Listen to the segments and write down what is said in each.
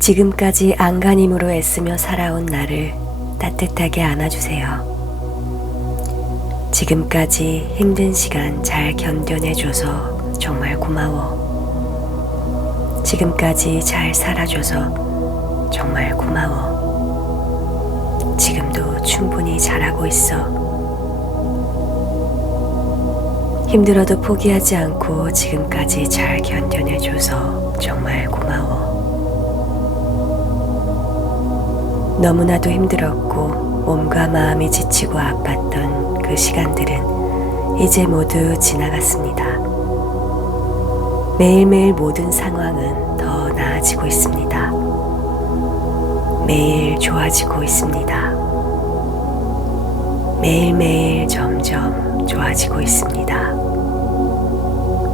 지금까지 안간힘으로 애쓰며 살아온 나를 따뜻하게 안아주세요. 지금까지 힘든 시간 잘 견뎌내줘서 정말 고마워. 지금까지 잘 살아줘서 정말 고마워. 지금도 충분히 잘하고 있어. 힘들어도 포기하지 않고 지금까지 잘 견뎌내줘서 정말 고마워. 너무나도 힘들었고 몸과 마음이 지치고 아팠던 그 시간들은 이제 모두 지나갔습니다. 매일매일 모든 상황은 더 나아지고 있습니다. 매일 좋아지고 있습니다. 매일매일 점점 좋아지고 있습니다.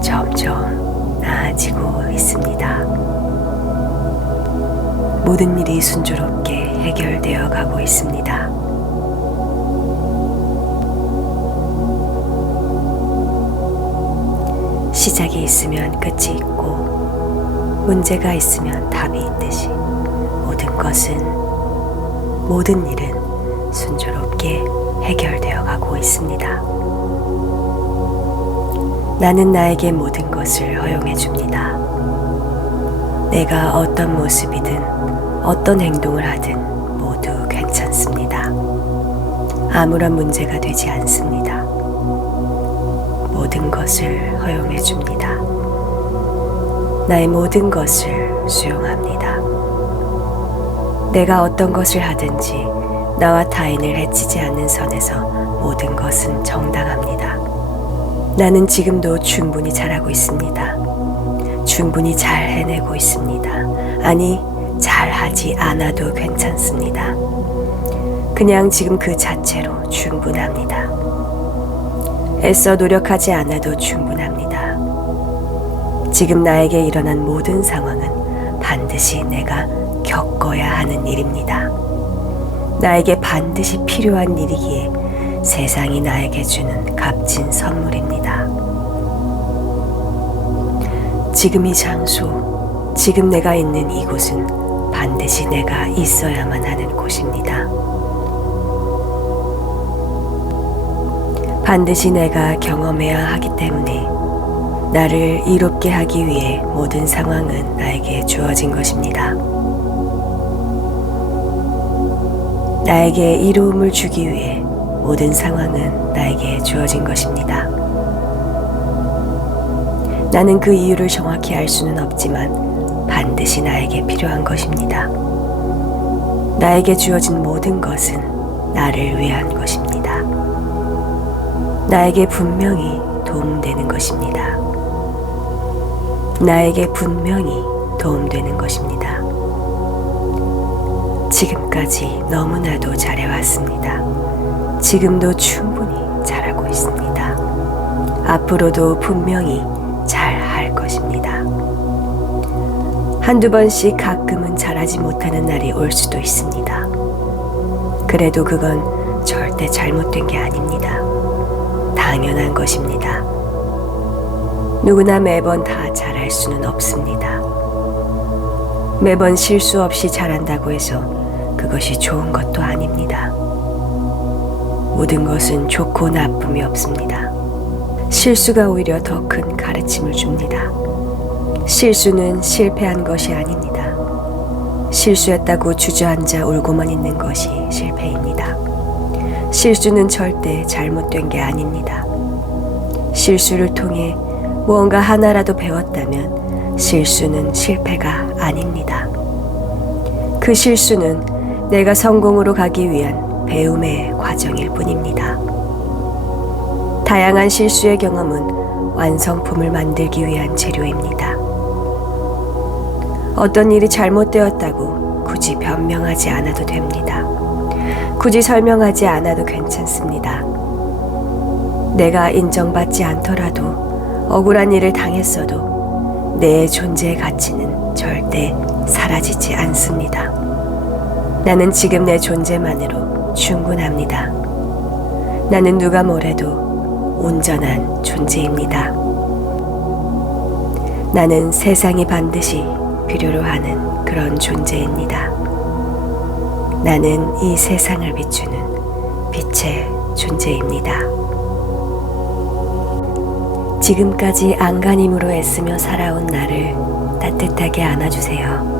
점점 나아지고 있습니다. 모든 일이 순조롭게 해결되어 가고 있습니다. 시작이 있으면 끝이 있고 문제가 있으면 답이 있듯이 모든 일은 순조롭게 해결되어 가고 있습니다. 나는 나에게 모든 것을 허용해 줍니다. 내가 어떤 모습이든 어떤 행동을 하든 모두 괜찮습니다. 아무런 문제가 되지 않습니다. 모든 것을 허용해 줍니다. 나의 모든 것을 수용합니다. 내가 어떤 것을 하든지 나와 타인을 해치지 않는 선에서 모든 것은 정당합니다. 나는 지금도 충분히 잘하고 있습니다. 충분히 잘 해내고 있습니다. 아니, 잘하지 않아도 괜찮습니다. 그냥 지금 그 자체로 충분합니다. 애써 노력하지 않아도 충분합니다. 지금 나에게 일어난 모든 상황은 반드시 내가 겪어야 하는 일입니다. 나에게 반드시 필요한 일이기에 세상이 나에게 주는 값진 선물입니다. 지금 이 장소, 지금 내가 있는 이곳은 반드시 내가 있어야만 하는 곳입니다. 반드시 내가 경험해야 하기 때문에 나를 이롭게 하기 위해 모든 상황은 나에게 주어진 것입니다. 나에게 이로움을 주기 위해 모든 상황은 나에게 주어진 것입니다. 나는 그 이유를 정확히 알 수는 없지만 반드시 나에게 필요한 것입니다. 나에게 주어진 모든 것은 나를 위한 것입니다. 나에게 분명히 도움되는 것입니다. 나에게 분명히 도움되는 것입니다. 지금까지 너무나도 잘해왔습니다. 지금도 충분히 잘하고 있습니다. 앞으로도 분명히 잘할 것입니다. 한두 번씩 가끔은 잘하지 못하는 날이 올 수도 있습니다. 그래도 그건 절대 잘못된 게 아닙니다. 당연한 것입니다. 누구나 매번 다 잘할 수는 없습니다. 매번 실수 없이 잘한다고 해서 그것이 좋은 것도 아닙니다. 모든 것은 좋고 나쁨이 없습니다. 실수가 오히려 더 큰 가르침을 줍니다. 실수는 실패한 것이 아닙니다. 실수했다고 주저앉아 울고만 있는 것이 실패입니다. 실수는 절대 잘못된 게 아닙니다. 실수를 통해 무언가 하나라도 배웠다면 실수는 실패가 아닙니다. 그 실수는 내가 성공으로 가기 위한 배움의 과정일 뿐입니다. 다양한 실수의 경험은 완성품을 만들기 위한 재료입니다. 어떤 일이 잘못되었다고 굳이 변명하지 않아도 됩니다. 굳이 설명하지 않아도 괜찮습니다. 내가 인정받지 않더라도 억울한 일을 당했어도 내 존재의 가치는 절대 사라지지 않습니다. 나는 지금 내 존재만으로 충분합니다. 나는 누가 뭐래도 온전한 존재입니다. 나는 세상이 반드시 필요로 하는 그런 그런 존재입니다. 나는 이 세상을 비추는 빛의 존재입니다. 지금까지 안간힘으로 애쓰며 살아온 나를 따뜻하게 안아주세요.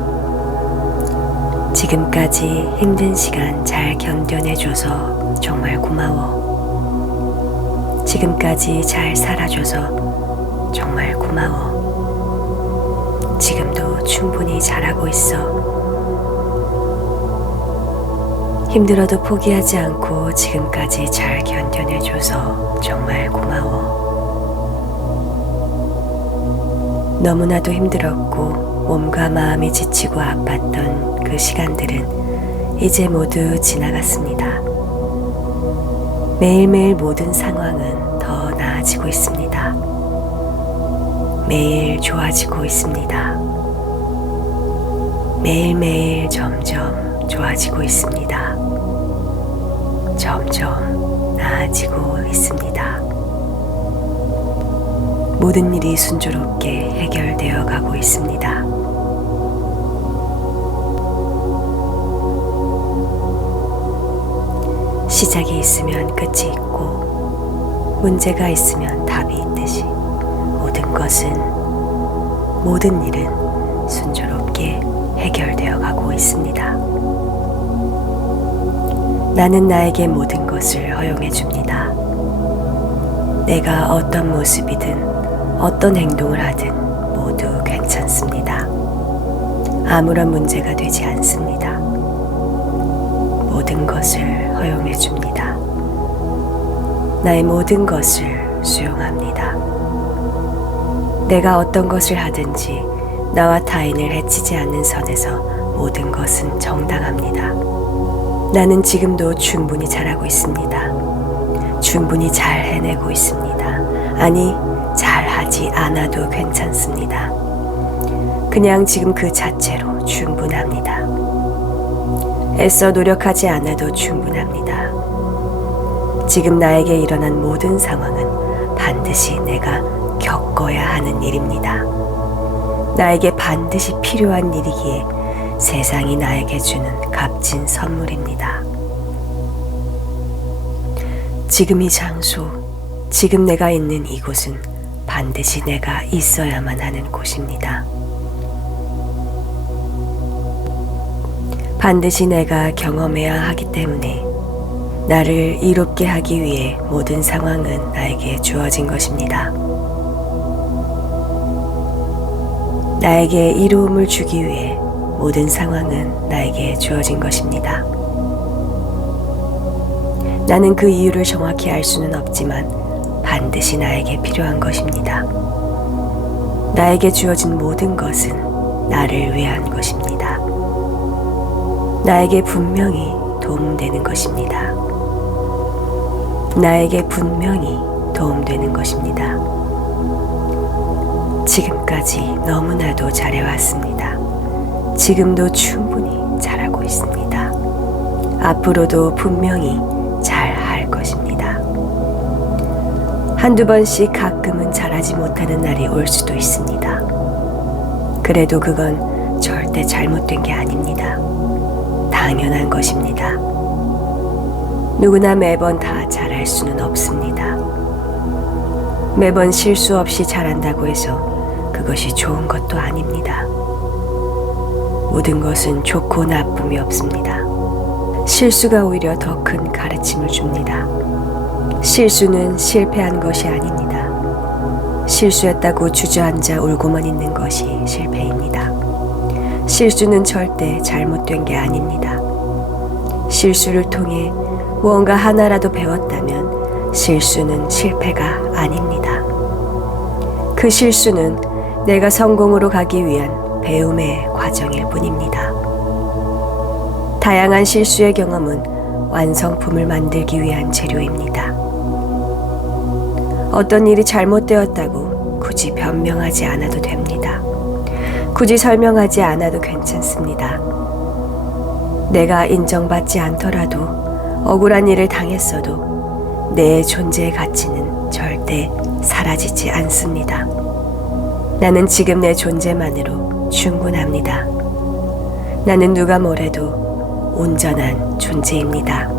지금까지 힘든 시간 잘 견뎌내줘서 정말 고마워. 지금까지 잘 살아줘서 정말 고마워. 지금도 충분히 잘하고 있어. 힘들어도 포기하지 않고 지금까지 잘 견뎌내줘서 정말 고마워. 너무나도 힘들었고 몸과 마음이 지치고 아팠던 그 시간들은 이제 모두 지나갔습니다. 매일매일 모든 상황은 더 나아지고 있습니다. 매일 좋아지고 있습니다. 매일매일 점점 좋아지고 있습니다. 점점 나아지고 있습니다. 모든 일이 순조롭게 해결되어 가고 있습니다. 시작이 있으면 끝이 있고 문제가 있으면 답이 있듯이 모든 일은 순조롭게 해결되어 가고 있습니다. 나는 나에게 모든 것을 허용해 줍니다. 내가 어떤 모습이든 어떤 행동을 하든 모두 괜찮습니다. 아무런 문제가 되지 않습니다. 모든 것을 허용해 줍니다. 나의 모든 것을 수용합니다. 내가 어떤 것을 하든지 나와 타인을 해치지 않는 선에서 모든 것은 정당합니다. 나는 지금도 충분히 잘하고 있습니다. 충분히 잘 해내고 있습니다. 아니, 잘하지 않아도 괜찮습니다. 그냥 지금 그 자체로 충분합니다. 애써 노력하지 않아도 충분합니다. 지금 나에게 일어난 모든 상황은 반드시 내가 겪어야 하는 일입니다. 나에게 반드시 필요한 일이기에 세상이 나에게 주는 값진 선물입니다. 지금 이 장소, 지금 내가 있는 이곳은 반드시 내가 있어야만 하는 곳입니다. 반드시 내가 경험해야 하기 때문에 나를 이롭게 하기 위해 모든 상황은 나에게 주어진 것입니다. 나에게 이로움을 주기 위해 모든 상황은 나에게 주어진 것입니다. 나는 그 이유를 정확히 알 수는 없지만 반드시 나에게 필요한 것입니다. 나에게 주어진 모든 것은 나를 위한 것입니다. 나에게 분명히 도움되는 것입니다. 나에게 분명히 도움되는 것입니다. 지금까지 너무나도 잘해왔습니다. 지금도 충분히 잘하고 있습니다. 앞으로도 분명히 잘할 것입니다. 한두 번씩 가끔은 잘하지 못하는 날이 올 수도 있습니다. 그래도 그건 절대 잘못된 게 아닙니다. 당연한 것입니다. 누구나 매번 다 잘할 수는 없습니다. 매번 실수 없이 잘한다고 해서 그것이 좋은 것도 아닙니다. 모든 것은 좋고 나쁨이 없습니다. 실수가 오히려 더 큰 가르침을 줍니다. 실수는 실패한 것이 아닙니다. 실수했다고 주저앉아 울고만 있는 것이 실패입니다. 실수는 절대 잘못된 게 아닙니다. 실수를 통해 무언가 하나라도 배웠다면 실수는 실패가 아닙니다. 그 실수는 내가 성공으로 가기 위한 배움의 과정일 뿐입니다. 다양한 실수의 경험은 완성품을 만들기 위한 재료입니다. 어떤 일이 잘못되었다고 굳이 변명하지 않아도 됩니다. 굳이 설명하지 않아도 괜찮습니다. 내가 인정받지 않더라도 억울한 일을 당했어도 내 존재의 가치는 절대 사라지지 않습니다. 나는 지금 내 존재만으로 충분합니다. 나는 누가 뭐래도 온전한 존재입니다.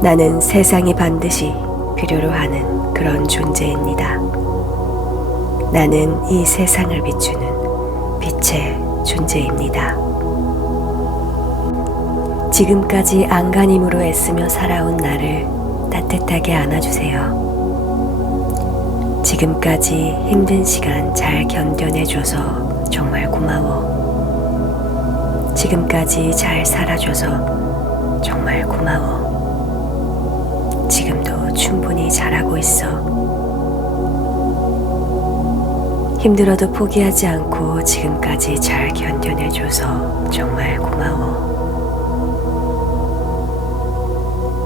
나는 세상이 반드시 필요로 하는 그런 존재입니다. 나는 이 세상을 비추는 빛의 존재입니다. 지금까지 안간힘으로 애쓰며 살아온 나를 따뜻하게 안아주세요. 지금까지 힘든 시간 잘 견뎌내줘서 정말 고마워. 지금까지 잘 살아줘서 정말 고마워. 지금도 충분히 잘하고 있어. 힘들어도 포기하지 않고 지금까지 잘 견뎌내줘서 정말 고마워.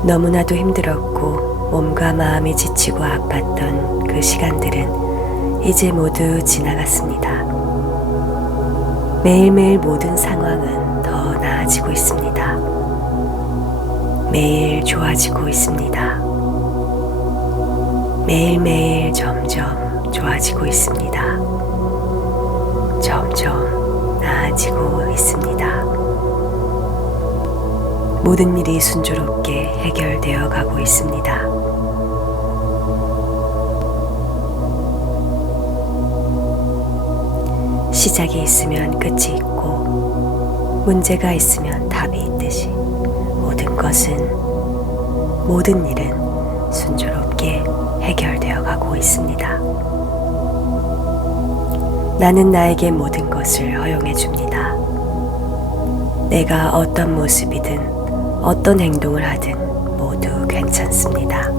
너무나도 힘들었고 몸과 마음이 지치고 아팠던 그 시간들은 이제 모두 지나갔습니다. 매일매일 모든 상황은 더 나아지고 있습니다. 매일 좋아지고 있습니다. 매일매일 점점 좋아지고 있습니다. 점점 나아지고 있습니다. 모든 일이 순조롭게 해결되어 가고 있습니다. 시작이 있으면 끝이 있고 문제가 있으면 답이 있듯이 모든 일은 순조롭게 해결되어 가고 있습니다. 나는 나에게 모든 것을 허용해 줍니다. 내가 어떤 모습이든 어떤 행동을 하든 모두 괜찮습니다.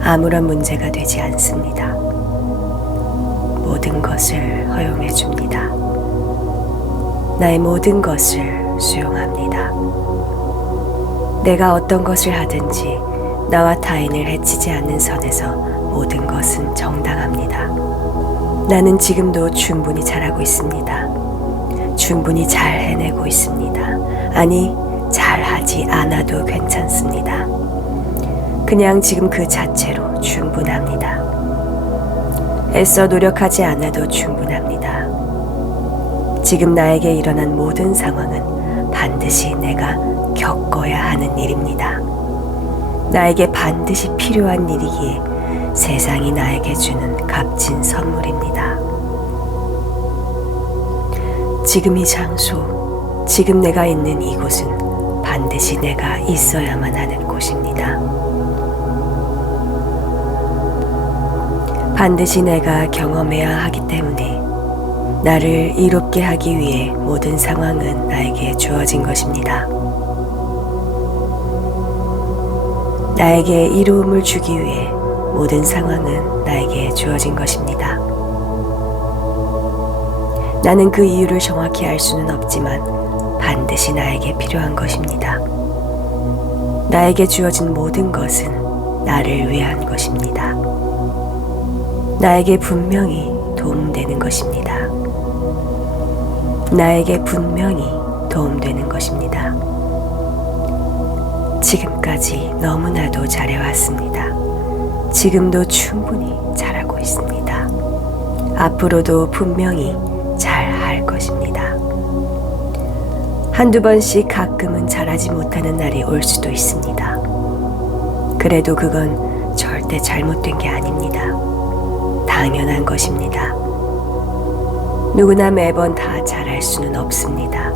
아무런 문제가 되지 않습니다. 모든 것을 허용해 줍니다. 나의 모든 것을 수용합니다. 내가 어떤 것을 하든지 나와 타인을 해치지 않는 선에서 모든 것은 정당합니다. 나는 지금도 충분히 잘하고 있습니다. 충분히 잘 해내고 있습니다. 아니, 잘하지 않아도 괜찮습니다. 그냥 지금 그 자체로 충분합니다. 애써 노력하지 않아도 충분합니다. 지금 나에게 일어난 모든 상황은 반드시 내가 겪어야 하는 일입니다. 나에게 반드시 필요한 일이기에 세상이 나에게 주는 값진 선물입니다. 지금 이 장소, 지금 내가 있는 이곳은 반드시 내가 있어야만 하는 곳입니다. 반드시 내가 경험해야 하기 때문에 나를 이롭게 하기 위해 모든 상황은 나에게 주어진 것입니다. 나에게 이로움을 주기 위해 모든 상황은 나에게 주어진 것입니다. 나는 그 이유를 정확히 알 수는 없지만 반드시 나에게 필요한 것입니다. 나에게 주어진 모든 것은 나를 위한 것입니다. 나에게 분명히 도움되는 것입니다. 나에게 분명히 도움되는 것입니다. 지금까지 너무나도 잘해왔습니다. 지금도 충분히 잘하고 있습니다. 앞으로도 분명히 잘할 것입니다. 한두 번씩 가끔은 잘하지 못하는 날이 올 수도 있습니다. 그래도 그건 절대 잘못된 게 아닙니다. 당연한 것입니다. 누구나 매번 다 잘할 수는 없습니다.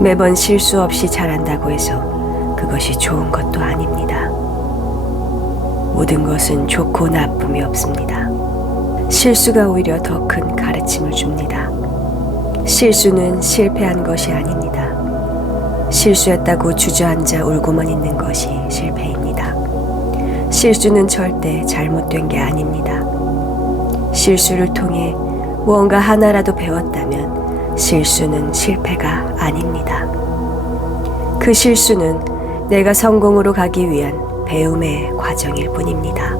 매번 실수 없이 잘한다고 해서 그것이 좋은 것도 아닙니다. 모든 것은 좋고 나쁨이 없습니다. 실수가 오히려 더 큰 가르침을 줍니다. 실수는 실패한 것이 아닙니다. 실수했다고 주저앉아 울고만 있는 것이 실패입니다. 실수는 절대 잘못된 게 아닙니다. 실수를 통해 무언가 하나라도 배웠다면 실수는 실패가 아닙니다. 그 실수는 내가 성공으로 가기 위한 배움의 과정일 뿐입니다.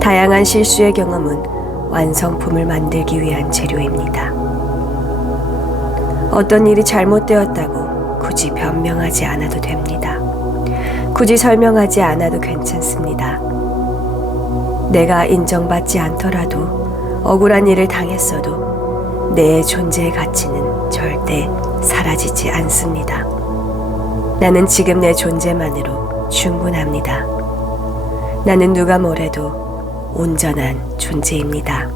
다양한 실수의 경험은 완성품을 만들기 위한 재료입니다. 어떤 일이 잘못되었다고 굳이 변명하지 않아도 됩니다. 굳이 설명하지 않아도 괜찮습니다. 내가 인정받지 않더라도 억울한 일을 당했어도 내 존재의 가치는 절대 사라지지 않습니다. 나는 지금 내 존재만으로 충분합니다. 나는 누가 뭐래도 온전한 존재입니다.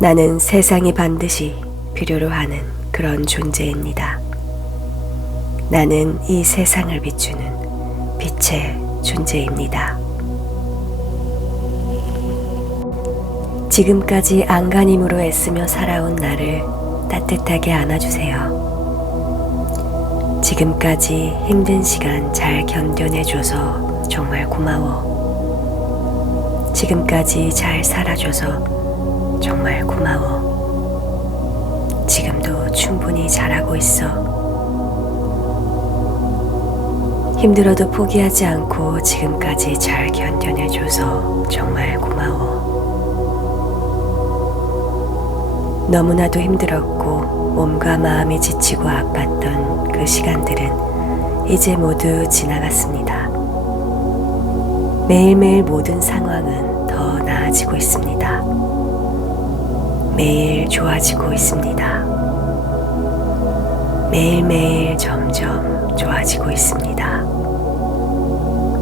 나는 세상이 반드시 필요로 하는 그런 존재입니다. 나는 이 세상을 비추는 빛의 존재입니다. 지금까지 안간힘으로 애쓰며 살아온 나를 따뜻하게 안아주세요. 지금까지 힘든 시간 잘 견뎌내줘서 정말 고마워. 지금까지 잘 살아줘서 정말 고마워. 지금도 충분히 잘하고 있어. 힘들어도 포기하지 않고 지금까지 잘 견뎌내줘서 정말 고마워. 너무나도 힘들었고 몸과 마음이 지치고 아팠던 그 시간들은 이제 모두 지나갔습니다. 매일매일 모든 상황은 더 나아지고 있습니다. 매일 좋아지고 있습니다. 매일매일 점점 좋아지고 있습니다.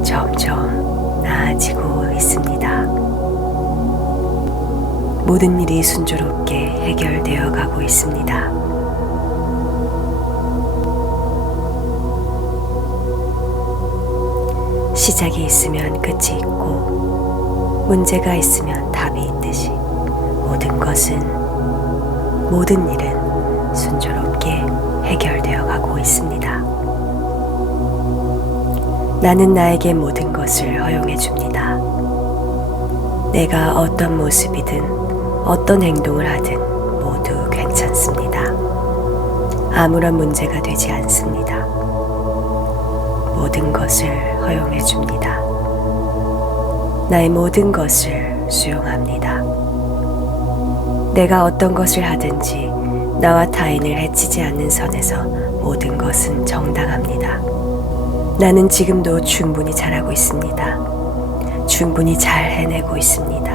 점점 나아지고 있습니다. 모든 일이 순조롭게 해결되어 가고 있습니다. 시작이 있으면 끝이 있고 문제가 있으면 답이 있듯이 모든 일은 순조롭게 해결되어 가고 있습니다. 나는 나에게 모든 것을 허용해 줍니다. 내가 어떤 모습이든 어떤 행동을 하든 모두 괜찮습니다. 아무런 문제가 되지 않습니다. 모든 것을 허용해 줍니다. 나의 모든 것을 수용합니다. 내가 어떤 것을 하든지 나와 타인을 해치지 않는 선에서 모든 것은 정당합니다. 나는 지금도 충분히 잘하고 있습니다. 충분히 잘 해내고 있습니다.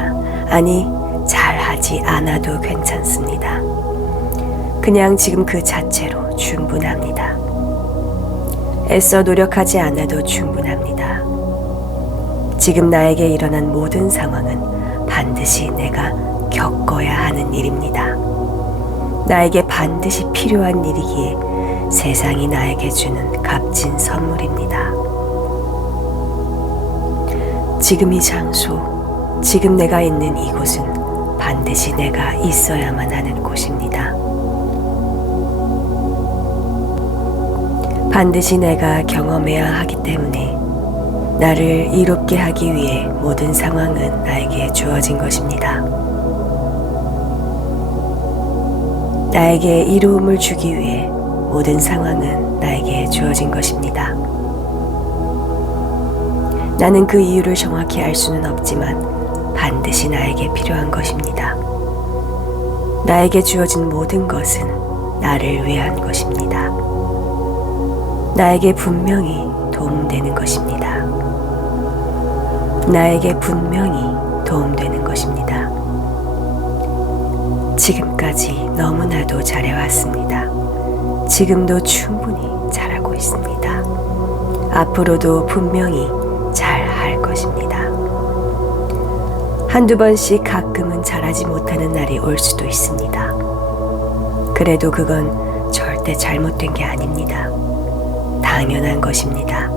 아니, 잘하지 않아도 괜찮습니다. 그냥 지금 그 자체로 충분합니다. 애써 노력하지 않아도 충분합니다. 지금 나에게 일어난 모든 상황은 반드시 내가 겪어야 하는 일입니다. 나에게 반드시 필요한 일이기에 세상이 나에게 주는 값진 선물입니다. 지금 이 장소, 지금 내가 있는 이곳은 반드시 내가 있어야만 하는 곳입니다. 반드시 내가 경험해야 하기 때문에 나를 이롭게 하기 위해 모든 상황은 나에게 주어진 것입니다. 나에게 이로움을 주기 위해 모든 상황은 나에게 주어진 것입니다. 나는 그 이유를 정확히 알 수는 없지만 반드시 나에게 필요한 것입니다. 나에게 주어진 모든 것은 나를 위한 것입니다. 나에게 분명히 도움되는 것입니다. 나에게 분명히 도움되는 것입니다. 지금까지 너무나도 잘해왔습니다. 지금도 충분히 잘하고 있습니다. 앞으로도 분명히 잘할 것입니다. 한두 번씩 가끔은 잘하지 못하는 날이 올 수도 있습니다. 그래도 그건 절대 잘못된 게 아닙니다. 당연한 것입니다.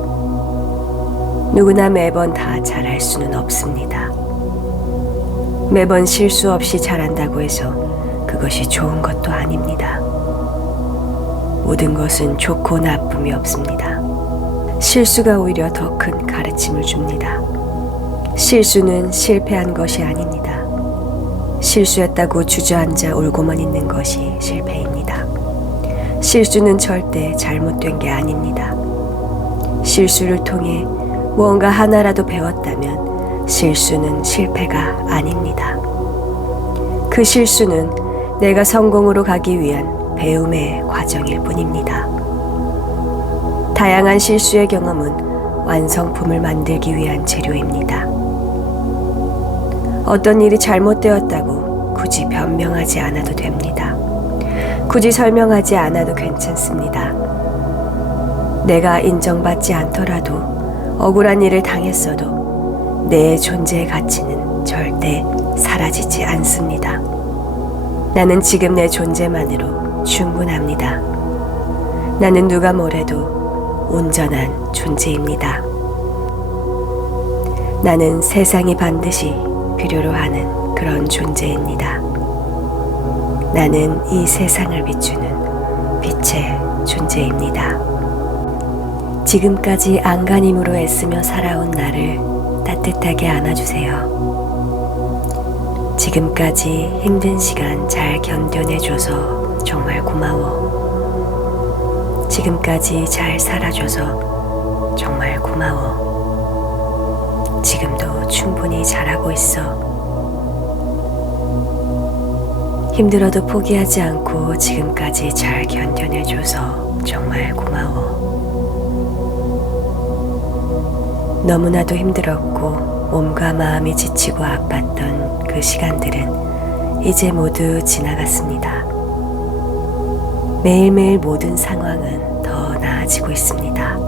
누구나 매번 다 잘할 수는 없습니다. 매번 실수 없이 잘한다고 해서 그것이 좋은 것도 아닙니다. 모든 것은 좋고 나쁨이 없습니다. 실수가 오히려 더 큰 가르침을 줍니다. 실수는 실패한 것이 아닙니다. 실수했다고 주저앉아 울고만 있는 것이 실패입니다. 실수는 절대 잘못된 게 아닙니다. 실수를 통해 무언가 하나라도 배웠다면 실수는 실패가 아닙니다. 그 실수는 내가 성공으로 가기 위한 배움의 과정일 뿐입니다. 다양한 실수의 경험은 완성품을 만들기 위한 재료입니다. 어떤 일이 잘못되었다고 굳이 변명하지 않아도 됩니다. 굳이 설명하지 않아도 괜찮습니다. 내가 인정받지 않더라도 억울한 일을 당했어도 내 존재의 가치는 절대 사라지지 않습니다. 나는 지금 내 존재만으로 충분합니다. 나는 누가 뭐래도 온전한 존재입니다. 나는 세상이 반드시 필요로 하는 그런 존재입니다. 나는 이 세상을 비추는 빛의 존재입니다. 지금까지 안간힘으로 애쓰며 살아온 나를 따뜻하게 안아주세요. 지금까지 힘든 시간 잘 견뎌내줘서 정말 고마워. 지금까지 잘 살아줘서 정말 고마워. 지금도 충분히 잘하고 있어. 힘들어도 포기하지 않고 지금까지 잘 견뎌내줘서 정말 고마워. 너무나도 힘들었고 몸과 마음이 지치고 아팠던 그 시간들은 이제 모두 지나갔습니다. 매일매일 모든 상황은 더 나아지고 있습니다.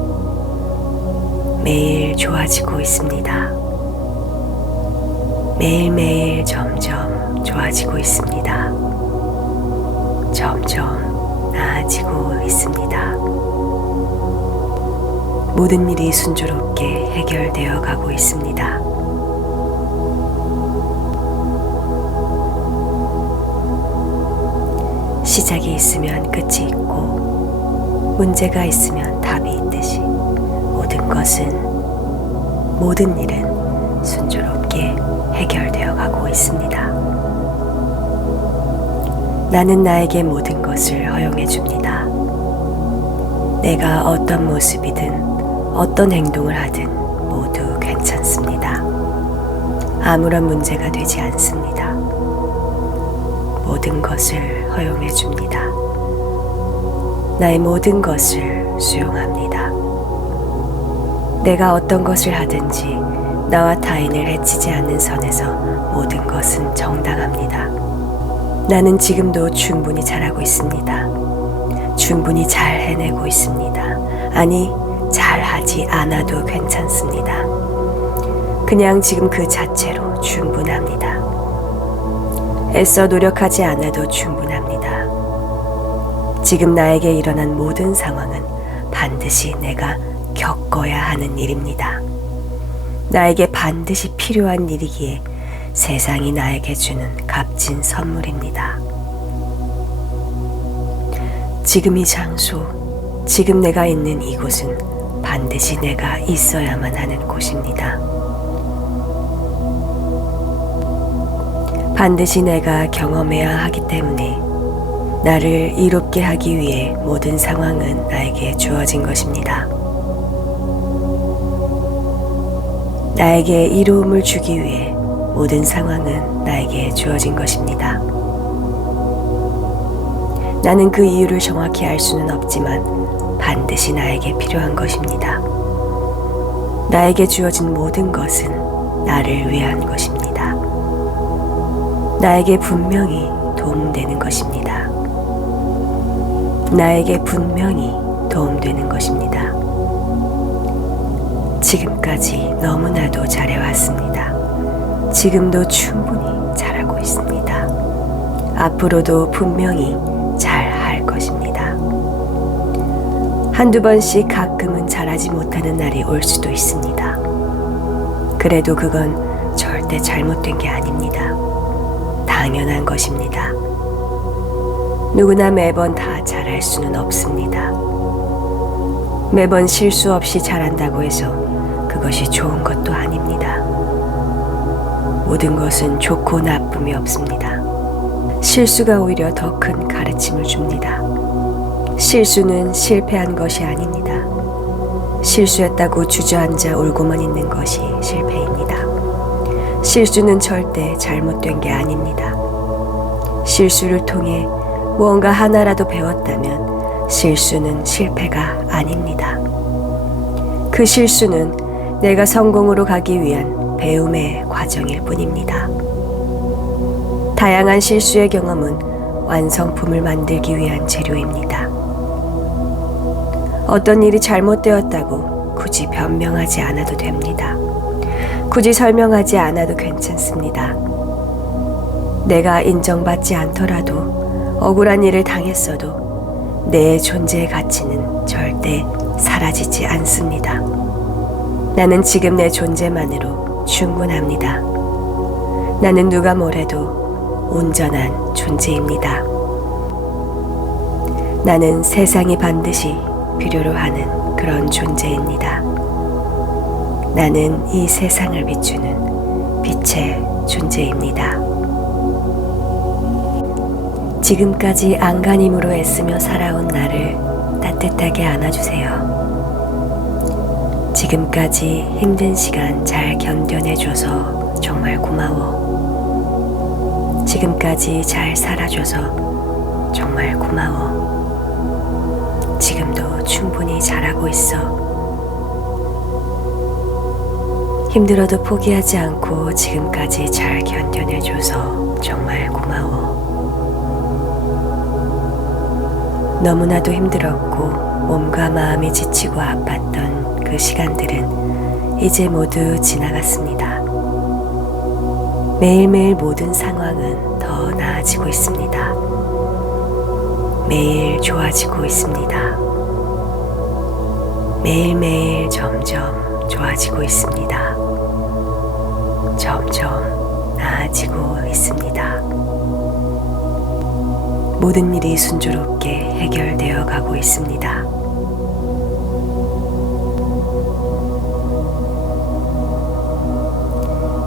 매일 좋아지고 있습니다. 매일매일 점점 좋아지고 있습니다. 점점 나아지고 있습니다. 모든 일이 순조롭게 해결되어 가고 있습니다. 시작이 있으면 끝이 있고 문제가 있으면 답이 있듯이 모든 일은 순조롭게 해결되어 가고 있습니다. 나는 나에게 모든 것을 허용해 줍니다. 내가 어떤 모습이든 어떤 행동을 하든 모두 괜찮습니다. 아무런 문제가 되지 않습니다. 모든 것을 허용해 줍니다. 나의 모든 것을 수용합니다. 내가 어떤 것을 하든지 나와 타인을 해치지 않는 선에서 모든 것은 정당합니다. 나는 지금도 충분히 잘하고 있습니다. 충분히 잘 해내고 있습니다. 아니, 잘하지 않아도 괜찮습니다. 그냥 지금 그 자체로 충분합니다. 애써 노력하지 않아도 충분합니다. 지금 나에게 일어난 모든 상황은 반드시 내가 겪어야 하는 일입니다. 나에게 반드시 필요한 일이기에 세상이 나에게 주는 값진 선물입니다. 지금 이 장소, 지금 내가 있는 이곳은 반드시 내가 있어야만 하는 곳입니다. 반드시 내가 경험해야 하기 때문에 나를 이롭게 하기 위해 모든 상황은 나에게 주어진 것입니다. 나에게 이로움을 주기 위해 모든 상황은 나에게 주어진 것입니다. 나는 그 이유를 정확히 알 수는 없지만 반드시 나에게 필요한 것입니다. 나에게 주어진 모든 것은 나를 위한 것입니다. 나에게 분명히 도움되는 것입니다. 나에게 분명히 도움되는 것입니다. 지금까지 너무나도 잘해왔습니다. 지금도 충분히 잘하고 있습니다. 앞으로도 분명히 잘할 것입니다. 한두 번씩 가끔은 잘하지 못하는 날이 올 수도 있습니다. 그래도 그건 절대 잘못된 게 아닙니다. 당연한 것입니다. 누구나 매번 다 잘할 수는 없습니다. 매번 실수 없이 잘한다고 해서 그것이 좋은 것도 아닙니다. 모든 것은 좋고 나쁨이 없습니다. 실수가 오히려 더 큰 가르침을 줍니다. 실수는 실패한 것이 아닙니다. 실수했다고 주저앉아 울고만 있는 것이 실패입니다. 실수는 절대 잘못된 게 아닙니다. 실수를 통해 무언가 하나라도 배웠다면 실수는 실패가 아닙니다. 그 실수는 내가 성공으로 가기 위한 배움의 과정일 뿐입니다. 다양한 실수의 경험은 완성품을 만들기 위한 재료입니다. 어떤 일이 잘못되었다고 굳이 변명하지 않아도 됩니다. 굳이 설명하지 않아도 괜찮습니다. 내가 인정받지 않더라도 억울한 일을 당했어도 내 존재의 가치는 절대 사라지지 않습니다. 나는 지금 내 존재만으로 충분합니다. 나는 누가 뭐래도 온전한 존재입니다. 나는 세상이 반드시 필요로 하는 그런 존재입니다. 나는 이 세상을 비추는 빛의 존재입니다. 지금까지 안간힘으로 애쓰며 살아온 나를 따뜻하게 안아주세요. 지금까지 힘든 시간 잘 견뎌내줘서 정말 고마워. 지금까지 잘 살아줘서 정말 고마워. 지금도 충분히 잘하고 있어. 힘들어도 포기하지 않고 지금까지 잘 견뎌내줘서 정말 고마워. 너무나도 힘들었고 몸과 마음이 지치고 아팠던 그 시간들은 이제 모두 지나갔습니다. 매일매일 모든 상황은 더 나아지고 있습니다. 매일 좋아지고 있습니다. 매일매일 점점 좋아지고 있습니다. 점점 나아지고 있습니다. 모든 일이 순조롭게 해결되어 가고 있습니다.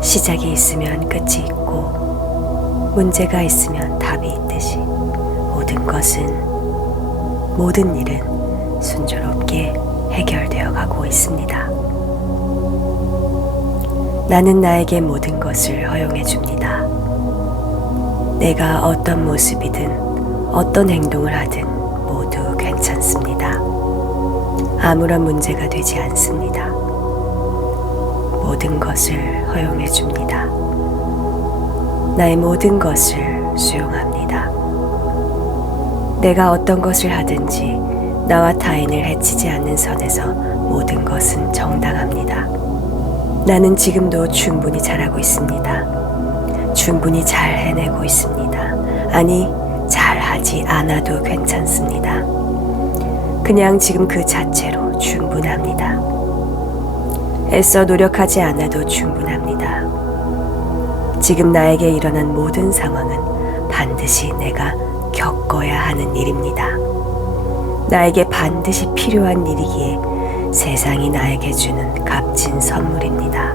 시작이 있으면 끝이 있고 문제가 있으면 답이 있듯이 모든 일은 순조롭게 해결되어 가고 있습니다. 나는 나에게 모든 것을 허용해 줍니다. 내가 어떤 모습이든 어떤 행동을 하든 모두 괜찮습니다. 아무런 문제가 되지 않습니다. 모든 것을 허용해 줍니다. 나의 모든 것을 수용합니다. 내가 어떤 것을 하든지 나와 타인을 해치지 않는 선에서 모든 것은 정당합니다. 나는 지금도 충분히 잘하고 있습니다. 충분히 잘 해내고 있습니다. 아니, 잘하지 않아도 괜찮습니다. 그냥 지금 그 자체로 충분합니다. 애써 노력하지 않아도 충분합니다. 지금 나에게 일어난 모든 상황은 반드시 내가 겪어야 하는 일입니다. 나에게 반드시 필요한 일이기에 세상이 나에게 주는 값진 선물입니다.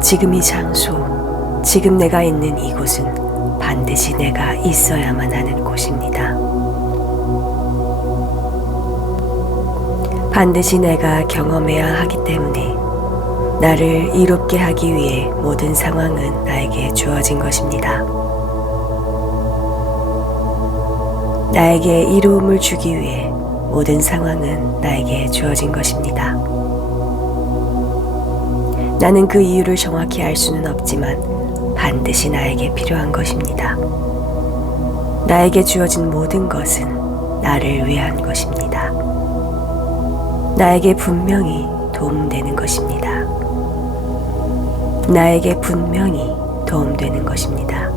지금 이 장소, 지금 내가 있는 이곳은 반드시 내가 있어야만 하는 곳입니다. 반드시 내가 경험해야 하기 때문에 나를 이롭게 하기 위해 모든 상황은 나에게 주어진 것입니다. 나에게 이로움을 주기 위해 모든 상황은 나에게 주어진 것입니다. 나는 그 이유를 정확히 알 수는 없지만 반드시 나에게 필요한 것입니다. 나에게 주어진 모든 것은 나를 위한 것입니다. 나에게 분명히 도움되는 것입니다. 나에게 분명히 도움되는 것입니다.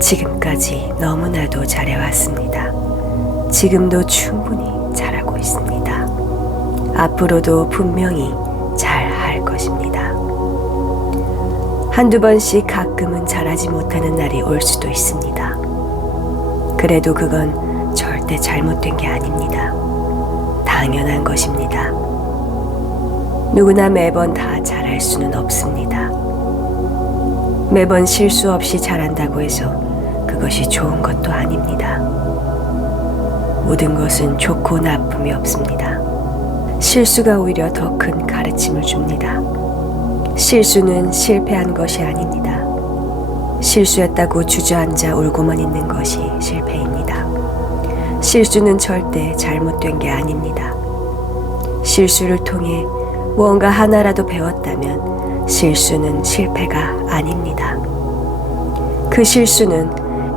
지금까지 너무나도 잘해왔습니다. 지금도 충분히 잘하고 있습니다. 앞으로도 분명히 잘할 것입니다. 한두 번씩 가끔은 잘하지 못하는 날이 올 수도 있습니다. 그래도 그건 절대 잘못된 게 아닙니다. 당연한 것입니다. 누구나 매번 다 잘할 수는 없습니다. 매번 실수 없이 잘한다고 해서 그것이 좋은 것도 아닙니다. 모든 것은 좋고 나쁨이 없습니다. 실수가 오히려 더 큰 가르침을 줍니다. 실수는 실패한 것이 아닙니다. 실수했다고 주저앉아 울고만 있는 것이 실패입니다. 실수는 절대 잘못된 게 아닙니다. 실수를 통해 무언가 하나라도 배웠다면 실수는 실패가 아닙니다. 그 실수는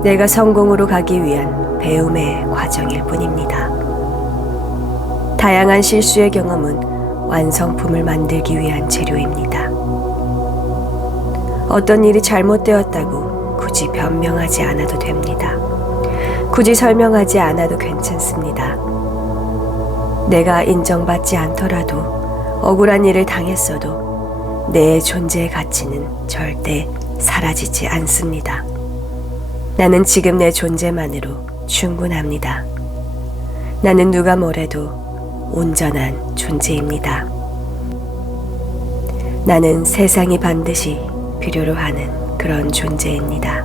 내가 성공으로 가기 위한 배움의 과정일 뿐입니다. 다양한 실수의 경험은 완성품을 만들기 위한 재료입니다. 어떤 일이 잘못되었다고 굳이 변명하지 않아도 됩니다. 굳이 설명하지 않아도 괜찮습니다. 내가 인정받지 않더라도 억울한 일을 당했어도 내 존재의 가치는 절대 사라지지 않습니다. 나는 지금 내 존재만으로 충분합니다. 나는 누가 뭐래도 온전한 존재입니다. 나는 세상이 반드시 필요로 하는 그런 존재입니다.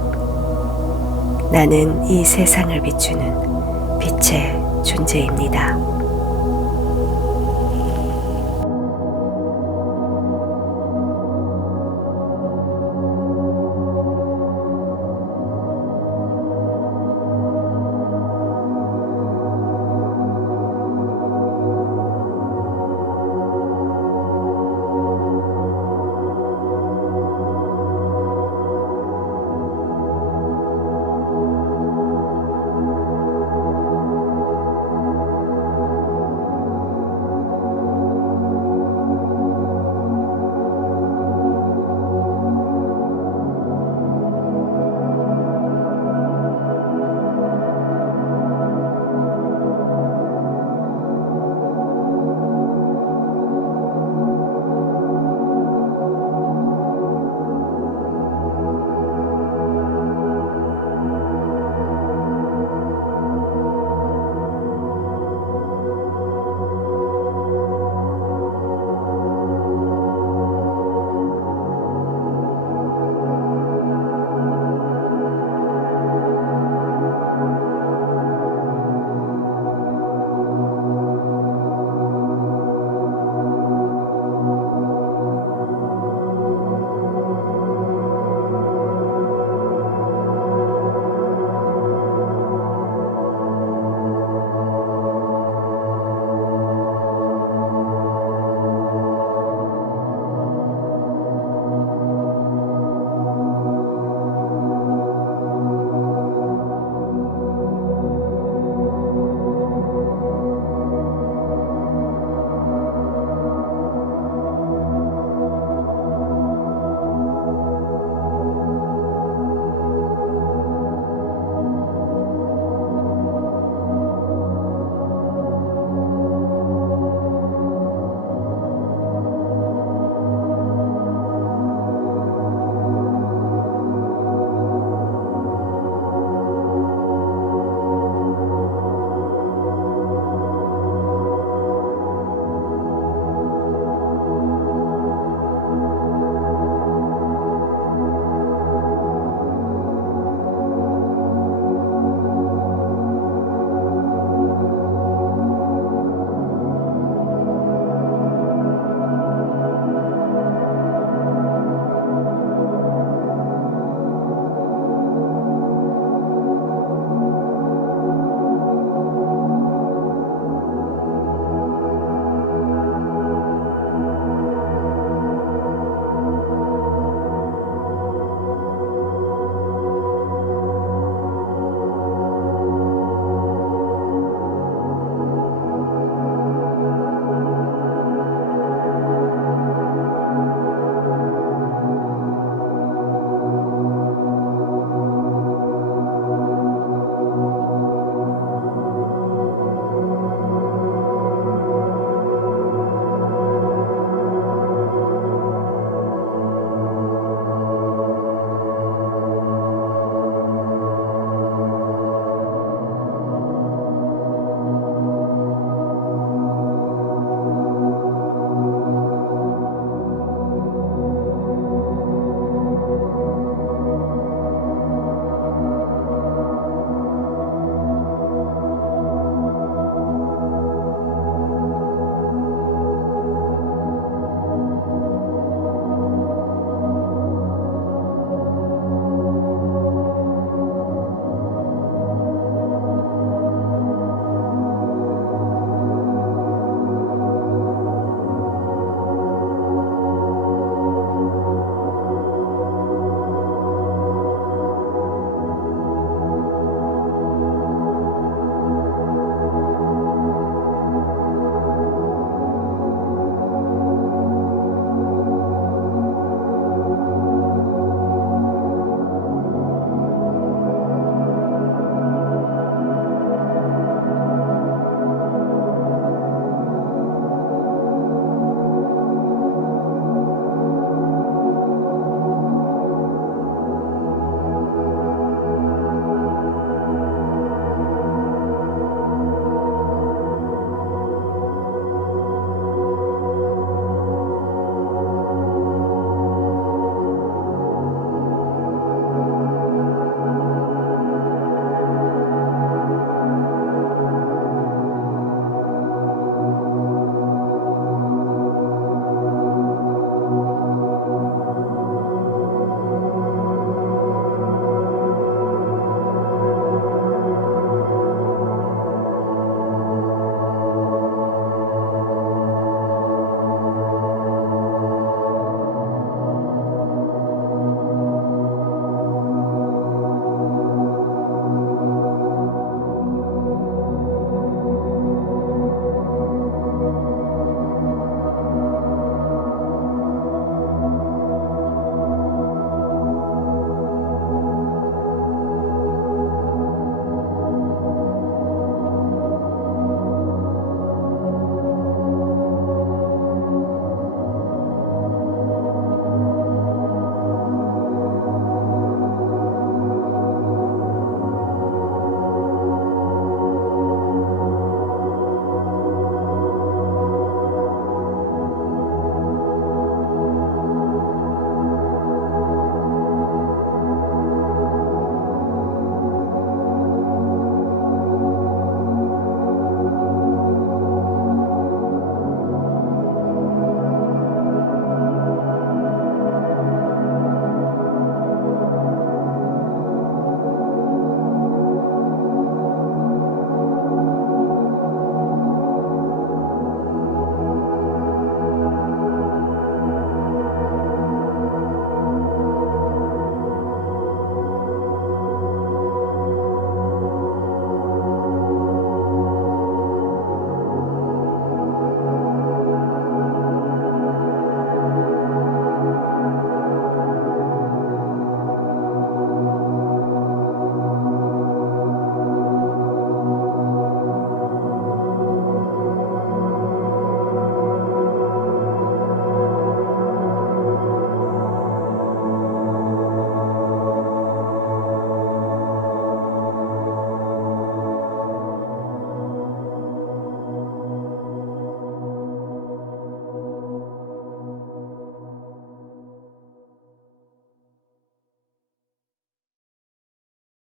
나는 이 세상을 비추는 빛의 존재입니다.